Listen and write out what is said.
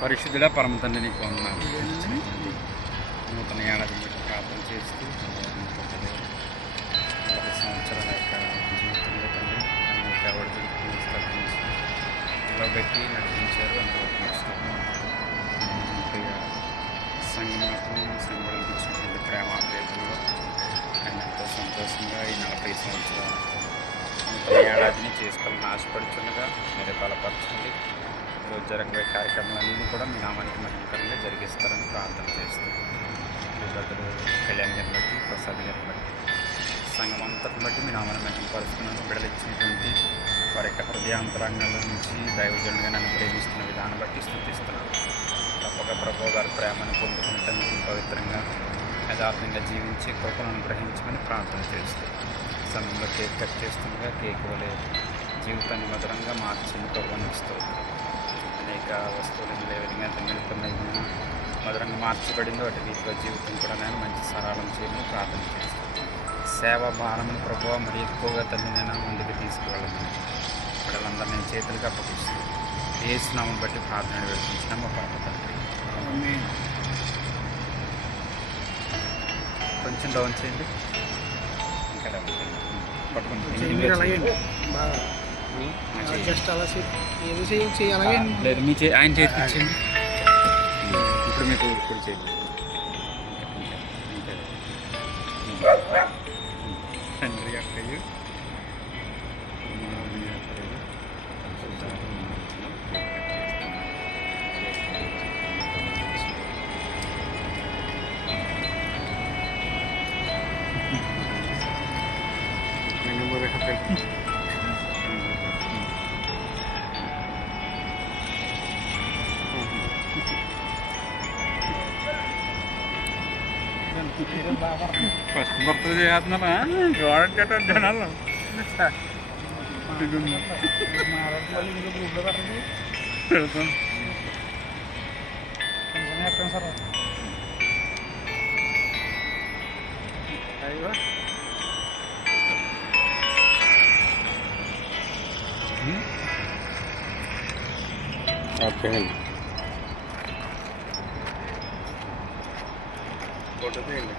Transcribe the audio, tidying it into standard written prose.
పరిశుద్ధుడా పరమ తండ్రి నీకు వందనాలు. నూతన ఏడాది మీకు ప్రార్థన చేస్తూ 40 సంవత్సరాల యొక్క జీవితంలో తండ్రి అనేక ఒడిదుడుకులు తగ్గించి నిలబెట్టి నడిపించారు. అంతవరకు నడుస్తున్నాను. ప్రియ సంఘమాతను సంఘాలకు ఇచ్చినటువంటి ప్రేమాపేదల్లో ఆయన ఎంతో సంతోషంగా ఈ 40 సంవత్సరాల నూతన ఏడాదిని చేసుకోవాలని ఆశపడుతుండగా మీరే బలపరచండి. ఈరోజు జరగబోయే కార్యక్రమాలన్నీ కూడా మీ నామానికి మహిమకరంగా జరిగిస్తారని ప్రార్థన చేస్తూ ఈరోజు కళ్యాణ్ గారిని బట్టి ప్రసాద్ గారిని బట్టి సంఘం అంతటిని బట్టి మీ నామాన్ని మహిమపరుస్తున్నాను. బిడలిచ్చినటువంటి వారి యొక్క హృదయాంతరంగాల నుంచి దైవజనుడిగా నన్ను ప్రేమిస్తున్న విధానం బట్టి స్తుతిస్తున్నాను. తప్పక ప్రభు గారి ప్రేమను పొందుకుని తండ్రి పవిత్రంగా యథార్థంగా జీవించి కృపను అనుగ్రహించమని ప్రార్థన చేస్తూ సమయంలో కేక్ కట్ చేస్తుండగా కేక్ వలె జీవితాన్ని మధురంగా మార్చింది ప్రభుత్వం. అనేక వస్తువులను ఏ విధంగా మిళితమైన మధురంగా మార్చబడిందో అటు రీతిలో జీవితం కూడా నేను మంచి సరళం చేయమని ప్రార్థన చేస్తాను. సేవ భారమని ప్రభుత్వం మరి ఎక్కువగా తల్లి నేను ముందుకు తీసుకువెళ్ళమని పిల్లలందరూ నేను చేతులకు అప్పగిస్తూ ఏసునామం బట్టి ప్రార్థన వేడుకుంటున్న మా పాప తండ్రి. కొంచెం డౌన్ చేయండి. ఇంకా డౌన్ చేయండి. లేదు మీ ఆయన చేతికి ఇచ్చింది. ఇప్పుడు మీకు ఇప్పుడు చేయండి. తండ్రి అక్కయ్య ఫస్ట్ బర్త్డే చేస్తున్నారా గోడ జనాలు పెడతాం. సార్ అయ్యో ఓకే ఫోటో తీయండి.